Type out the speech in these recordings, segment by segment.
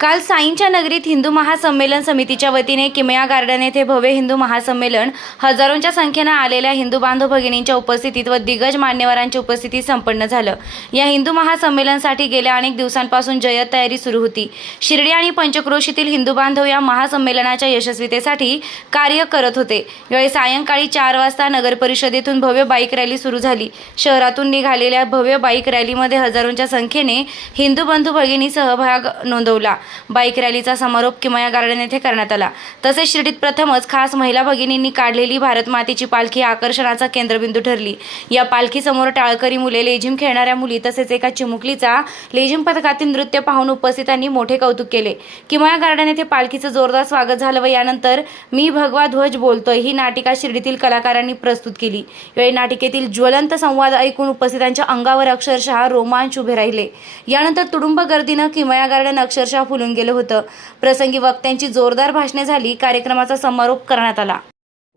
काल साईंच्या नगरीत हिंदू महासंमेलन समितीच्या वतीने किमया गार्डन येथे भव्य हिंदू महासंमेलन हजारोंच्या संख्येने आलेल्या हिंदू बांधव भगिनींच्या उपस्थितीत व दिग्गज मान्यवरांच्या उपस्थितीत संपन्न झालं। या हिंदू महासंमेलनासाठी गेल्या अनेक दिवसांपासून जय्यत तयारी सुरू होती। शिर्डी आणि पंचक्रोशीतील हिंदू बांधव या महासंमेलनाच्या यशस्वीतेसाठी कार्य करत होते। यावेळी सायंकाळी 4 वाजता नगर परिषदेतून भव्य बाईक रॅली सुरू झाली। शहरातून निघालेल्या भव्य बाईक रॅलीमध्ये हजारोंच्या संख्येने हिंदू बंधू भगिनी सहभाग नोंदवला। बाईक रॅलीचा समारोप किमया गार्डन येथे करण्यात आला। तसेच शिर्डीत प्रथमच खास महिला भगिनींनी काढलेली भारत मातेची पालखी आकर्षणाचा केंद्रबिंदू ठरली। या पालखीसमोर टाळकरी मुले, लेझिम खेळणाऱ्या मुली तसेच एका चिमुकलीचा लेझिम पथकातील नृत्य पाहून उपस्थितांनी मोठे कौतुक केले। किमया गार्डन येथे पालखीचं जोरदार स्वागत झालं व यानंतर मी भगवा ध्वज बोलतोय ही नाटिका शिर्डीतील कलाकारांनी प्रस्तुत केली। यावेळी नाटिकेतील ज्वलंत संवाद ऐकून उपस्थितांच्या अंगावर अक्षरशः रोमांच उभे राहिले। यानंतर तुडुंब गर्दीनं किमया गार्डन अक्षरशः फुलून गेलं होतं। प्रसंगी वक्त्यांची जोरदार भाषणे झाली। कार्यक्रमाचा समारोप करण्यात आला।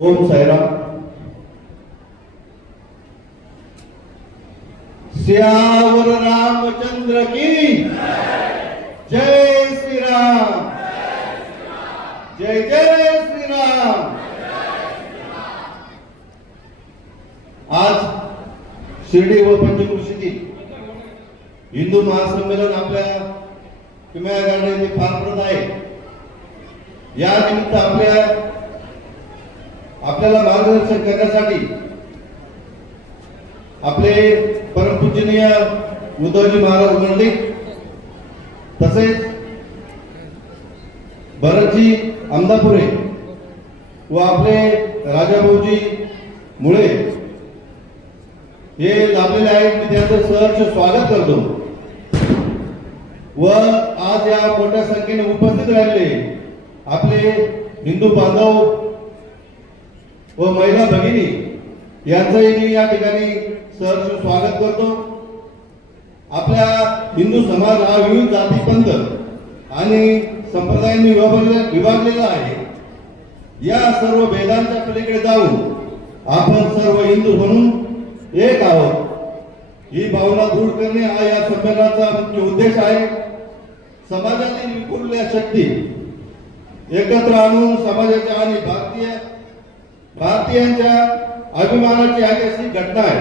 ओम साईराम। सियावर रामचंद्र की जय श्री राम, जय जय श्री राम। आज शिर्डी व पंचक्रोशीतील हिंदू महासंमेलन आपल्या किमया गार्डन येथे पार पडत आहे। या निमित्त आपल्याला मार्गदर्शन करण्यासाठी आपले परमपूजनीय उद्धवजी महाराज मंडळी तसेच भरतजी अमदापुरे व आपले राजाभाऊजी मुळे हे लाभलेले आहेत। मी त्यांचं सहर्ष स्वागत करतो व आज या मोठ्या संख्येने उपस्थित राहिले आपले हिंदू बांधव व महिला भगिनी यांचंही मी या ठिकाणी सहर्ष स्वागत करतो। आपल्या हिंदू समाज हा विविध जाती पंथ आणि संप्रदायांनी विभागलेला आहे। या सर्व भेदांच्या पलीकडे जाऊन आपण सर्व हिंदू म्हणून एक आहोत ही भावना दृढ करणे हा या संमेलनाचा मुख्य उद्देश आहे। समाजातील विखुरलेल्या शक्ती एकत्र आणून समाजाच्या आणि भारतीयांच्या अभिमानाची ऐतिहासिक घटना आहे।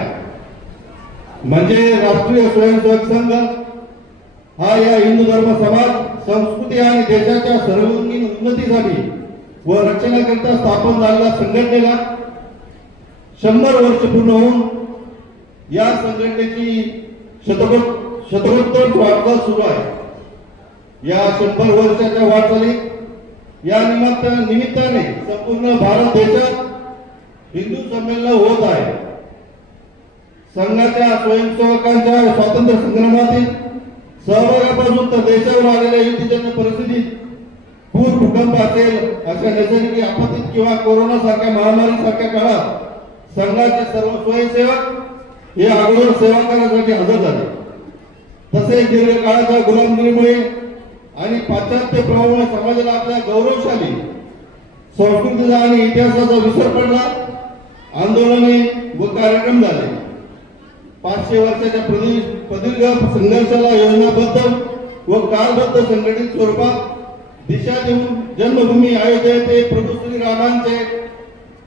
म्हणजे राष्ट्रीय स्वयंसेवक संघ हा या हिंदू धर्म समाज संस्कृती आणि देशाच्या सर्वांगीण उन्नतीसाठी व रक्षणाकरिता स्थापन झालेल्या संघटनेला 100 वर्ष पूर्ण होऊन या संघटनेची शतकोत्तर वाटचाल सुरू आहे। या 100 वर्षाच्या वाटचालीत या निमित्ताने संपूर्ण भारत देशात हिंदू संमेलन होत आहे। संघाच्या स्वयंसेवकांच्या स्वातंत्र्य संग्रामातील सहभागापासून तर देशावर आलेल्या युद्धजन्य परिस्थितीत पूर, भूकंप असेल अशा नैसर्गिक आपत्तीत किंवा कोरोना सारख्या महामारी सारख्या काळात संघाचे सर्व स्वयंसेवक हे अगोदर सेवा करण्यासाठी हजर झाले। तसेच दीर्घकाळाच्या गुलामगिरीमुळे आणि पाश्चात्य प्रभावामुळे समाजाला आपल्या गौरवशाली संस्कृतीचा आणि इतिहासाचा विसर पडला। आंदोलने व कार्यक्रम झाले। 500 वर्षाच्या प्रदीर्घ संघर्षाला योजनाबद्ध व कालबद्ध संघटित स्वरूपात दिशा देऊन जन्मभूमी अयोध्या येथे प्रभू श्रीरामांचे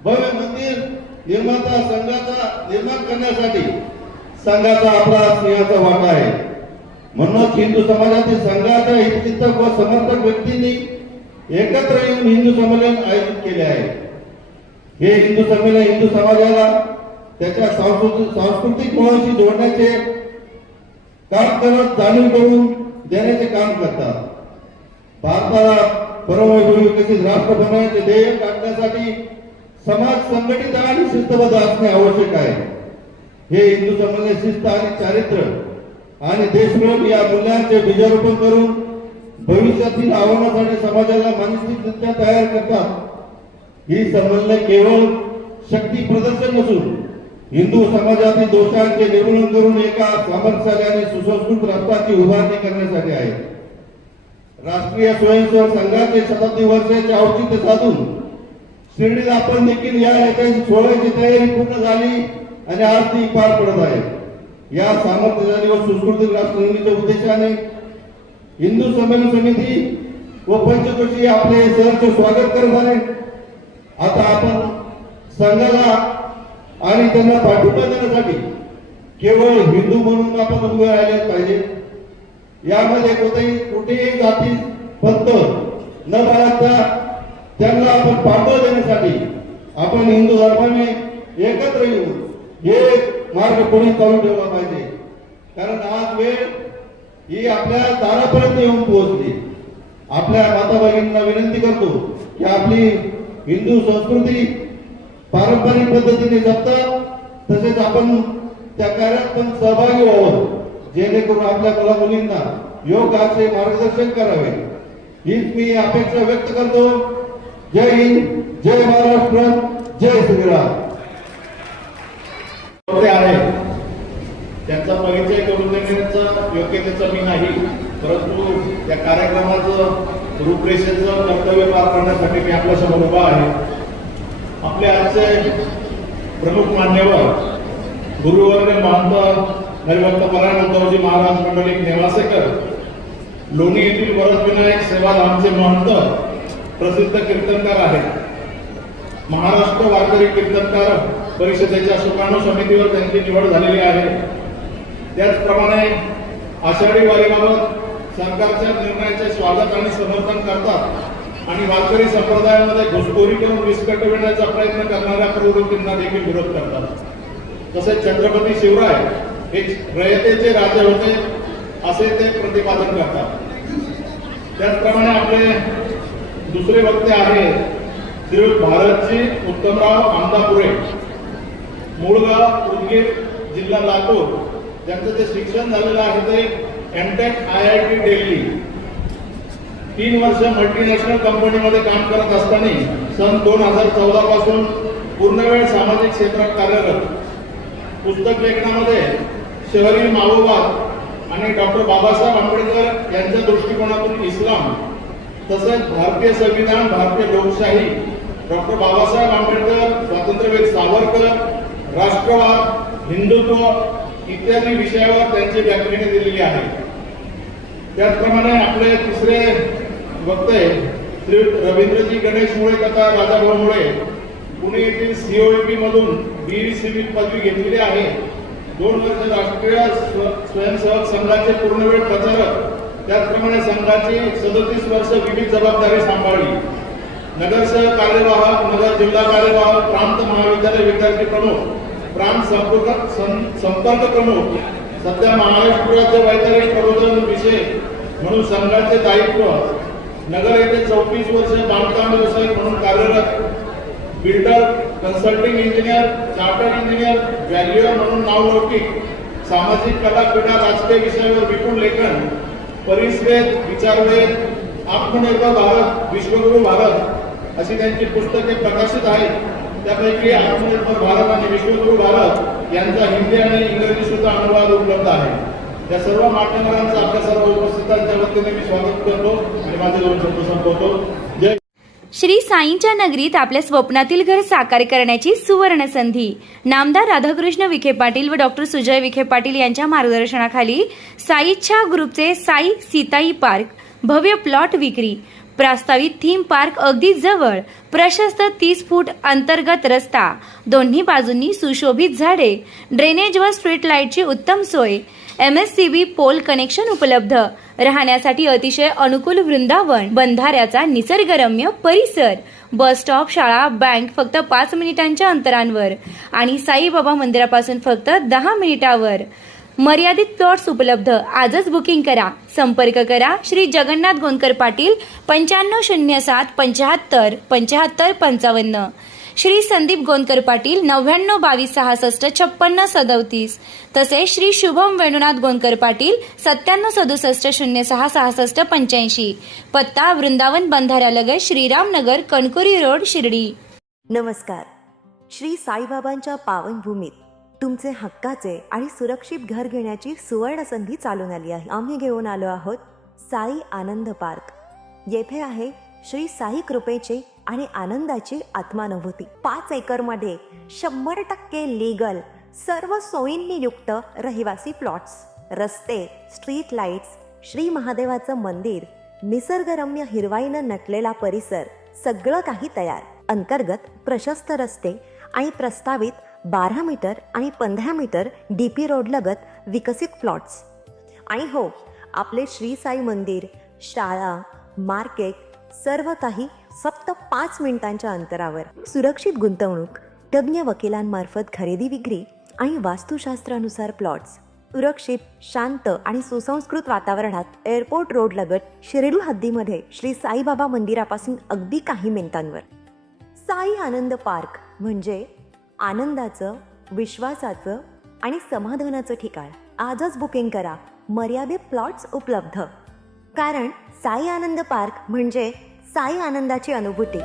भव्य मंदिर संघाचा निर्माण करण्यासाठी संघाचा आपला सिंहाचा वाटा आहे। म्हणूनच हिंदू समाजातील संघाच्या हितचिंतक व समर्थक व्यक्तींनी एकत्र येऊन हिंदू संमेलन आयोजित केले आहे। हे हिंदू संमेलन हिंदू समाजाला त्याच्या सांस्कृतिक मुळाशी जोडण्याचे काम करत, जाणीव करून देण्याचे काम करतात। भारताला परमवैभवी विकसित राष्ट्र बनवण्याचे ध्येय गाठण्यासाठी समाज संघटित आणि शिस्तबद्ध असणे आवश्यक आहे। हे हिंदू संमेलन शिस्त आणि चारित्र्य आणि देशप्रेम या मूल्यांचे बीजारोपण करून भविष्यातील आव्हानासाठी समाजाला मानसिकरित्या तयार करतात। ही संमेलने केवळ शक्ती प्रदर्शन नसून हिंदू समाजातील दोषांचे निर्मूलन करून एका सामर्थ्यशाली आणि सुसंस्कृत राष्ट्राची उभारणी करण्यासाठी आहे। राष्ट्रीय स्वयंसेवक संघाचे 27 वर्षाचे औचित्य साधून शिर्डीत आपण देखील या ऐतिहासिक सोहळ्याची तयारी पूर्ण झाली आणि आज ती पार पडत आहे। या सामर्थ्यशाली व सुसंस्कृत राष्ट्र निर्मितीच्या उद्देशाने हिंदू संमेलन समिती व पंचकोशी आपले सहर्ष स्वागत करत आहे. आता आपण संघाला आणि त्यांना पाठिंबा देण्यासाठी केवळ हिंदू म्हणून आपण उभे राहिले पाहिजे. यामध्ये कुठेही जाती पंथ न बाळगता त्यांना आपण पाठबळ देण्यासाठी आपण हिंदू धर्माने एकत्र येऊन हे मार्ग पुढे चालू ठेवला पाहिजे. कारण आज वेळ ही आपल्या दारापर्यंत येऊन पोहोचली. आपल्या माता भगिनींना विनंती करतो की आपली हिंदू संस्कृती पारंपरिक पद्धतीने जपता, तसेच आपण त्या कार्यात पण सहभागी व्हावं, जेणेकरून आपल्या मुला मुलींना योग्य असे मार्गदर्शन करावे. हीच मी अपेक्षा व्यक्त करतो. जय हिंद, जय महाराष्ट्र, जय श्रीराम. आहे त्यांचा परिचय करून देण्याचं योग्यतेचं मी नाही, परंतु त्या कार्यक्रमाचं रूपरेषेचं कर्तव्य पार करण्यासाठी मी आपल्या समोर उभा आहे. आपले आजचे प्रमुख मान्यवर गुरुवर्य महंत हरिभक्त परायण उद्धवजी महाराज मंडलिक नेवासेकर, लोणी येथील वरदविनायक सेवाधामचे महंत, प्रसिद्ध कीर्तनकार आहेत. महाराष्ट्र वारकरी कीर्तनकार परिषदेच्या सुकाणू समितीवर त्यांची निवड झालेली आहे. त्याचप्रमाणे आषाढी वारीबाबत सरकारच्या निर्णयाचे स्वागत आणि समर्थन करतात आणि वारकरी संप्रदायामध्ये घुसखोरी करून विस्कटविण्याचा प्रयत्न करणाऱ्या प्रवृत्तींना देखील विरोध करतात. तसेच छत्रपती शिवराय हे रयतेचे राजे होते असे ते प्रतिपादन करतात. त्याचप्रमाणे आपले दुसरे वक्ते आहेत श्री भारतजी उत्तमराव आमदापुरे, मूळ गाव उदगीर, जिल्हा लातूर. ज्यांचं जे शिक्षण झालेलं आहे ते एमटेक IIT दिल्ली. 3 वर्ष मल्टीनॅशनल कंपनीमध्ये काम करत असताना सन 2014 पासून पूर्णवेळ सामाजिक क्षेत्रात कार्यरत. पुस्तक लेखनामध्ये शहरी माओवाद आणि डॉक्टर बाबासाहेब आंबेडकर यांच्या दृष्टिकोनातून इस्लाम, तसेच भारतीय संविधान, भारतीय लोकशाही, डॉक्टर बाबासाहेब आंबेडकर, स्वातंत्र्यवीर सावरकर, राष्ट्रवाद, हिंदुत्व इत्यादी विषयावर त्यांची व्याख्याने दिलेली आहे. त्याचप्रमाणे आपले तिसरे वक्ते श्री रवींद्रजी गणेश मुळे तथा राजाभाऊ मुळे, पुणे येथील COEP मधून BE सिव्हिल पदवी घेतलेली आहे. 2 वर्ष राष्ट्रीय स्वयंसेवक संघाचे पूर्णवेळ प्रचारक, त्याचप्रमाणे संघाची 37 वर्ष विविध जबाबदारी सांभाळली. नगरसेवक कार्यवाहक, नगर जिल्हा कार्यवाहक, प्रांत महाविद्यालय विद्यार्थी प्रमुख, प्रांत संपर्क प्रमुख, सध्या महाराष्ट्र राज्य वैचारिक प्रबोधन विषय म्हणून संघाचे दायित्व. नगर येथे 34 वर्ष बांधकाम व्यवसाय म्हणून कार्यरत. Builder, consulting engineer, chartered engineer, valuer म्हणून नावलौकिक. सामाजिक कला, क्रीडा, राजकीय विषयावर विपुल लेखन. परिसवेद, विचारवेद, आत्मनिर्भर भारत, विश्वगुरु भारत अशी त्यांची पुस्तके प्रकाशित आहेत. त्यापैकी आत्मनिर्भर भारत आणि विश्वगुरु भारत यांचा हिंदी आणि इंग्रजी सुद्धा अनुवाद उपलब्ध आहे. त्या सर्व मान्यवरांचा आपल्या सर्व उपस्थितांच्या वतीने मी स्वागत करतो आणि माझे 2 शब्द संपवतो. जय. श्री साईंच्या नगरीत आपल्या स्वप्नातील घर साकार करण्याची सुवर्ण संधी. नामदार राधाकृष्ण विखे पाटील व डॉक्टर सुजय विखे पाटील यांच्या मार्गदर्शनाखाली साईच्छा ग्रुपचे साई सीताई पार्क, भव्य प्लॉट विक्री, प्रस्तावित थीम पार्क अगदी जवळ, प्रशस्त 30 फूट अंतर्गत रस्ता, दोन्ही बाजूंनी सुशोभित झाडे, ड्रेनेज व स्ट्रीट लाईटची उत्तम सोय, MSCB पोल कनेक्शन उपलब्ध, राहण्यासाठी अतिशय अनुकूल वृंदावन, बंधाऱ्याचा निसर्गरम्य परिसर, बस स्टॉप, शाळा, बँक फक्त 5 मिनिटांच्या अंतरावर आणि साईबाबा मंदिरापासून फक्त 10 मिनिटावर. मर्यादित प्लॉट्स उपलब्ध. आजच बुकिंग करा. संपर्क करा श्री जगन्नाथ गोंदकर पाटील 9507 75 75 55, श्री संदीप गोंदकर पाटील 99 22 66 56 37, तसेच श्री शुभम वेणुनाथ गोंदकर पाटील 97 67 06 66 85. पत्ता वृंदावन बंधाऱ्यालगत श्रीरामनगर, कणकुरी रोड, शिर्डी. नमस्कार. श्री साईबाबांच्या पावनभूमीत तुमचे हक्काचे आणि सुरक्षित घर घेण्याची सुवर्ण संधी चालून आली आहे. आम्ही घेऊन आलो आहोत साई आनंद पार्क. येथे आहे श्री साई कृपेची आणि आनंदाची आत्मानुभूती. 5 एकरमध्ये 100% लीगल, सर्व सोयींनी युक्त रहिवासी प्लॉट्स, रस्ते, स्ट्रीट लाईट्स, श्री महादेवाचं मंदिर, निसर्गरम्य हिरवाईनं नटलेला परिसर, सगळं काही तयार. अंतर्गत प्रशस्त रस्ते आणि प्रस्तावित 12 मीटर आणि 15 मीटर DP रोड लगत विकसित प्लॉट्स. आणि हो, आपले श्री साई मंदिर, शाळा, मार्केट सर्व काही फक्त 5 मिनिटांच्या अंतरावर. सुरक्षित गुंतवणूक, तज्ज्ञ वकिलांमार्फत खरेदी विक्री आणि वास्तुशास्त्रानुसार प्लॉट्स. सुरक्षित, शांत आणि सुसंस्कृत वातावरणात एअरपोर्ट रोड लगत शिर्डी हद्दीमध्ये श्री साईबाबा मंदिरापासून अगदी काही मिनिटांवर. साई आनंद पार्क म्हणजे आनंदाचं, विश्वासाचं आणि समाधानाचं ठिकाण. आजच बुकिंग करा. मर्यादित प्लॉट्स उपलब्ध. कारण साई आनंद पार्क म्हणजे साई आनंदाची अनुभूती.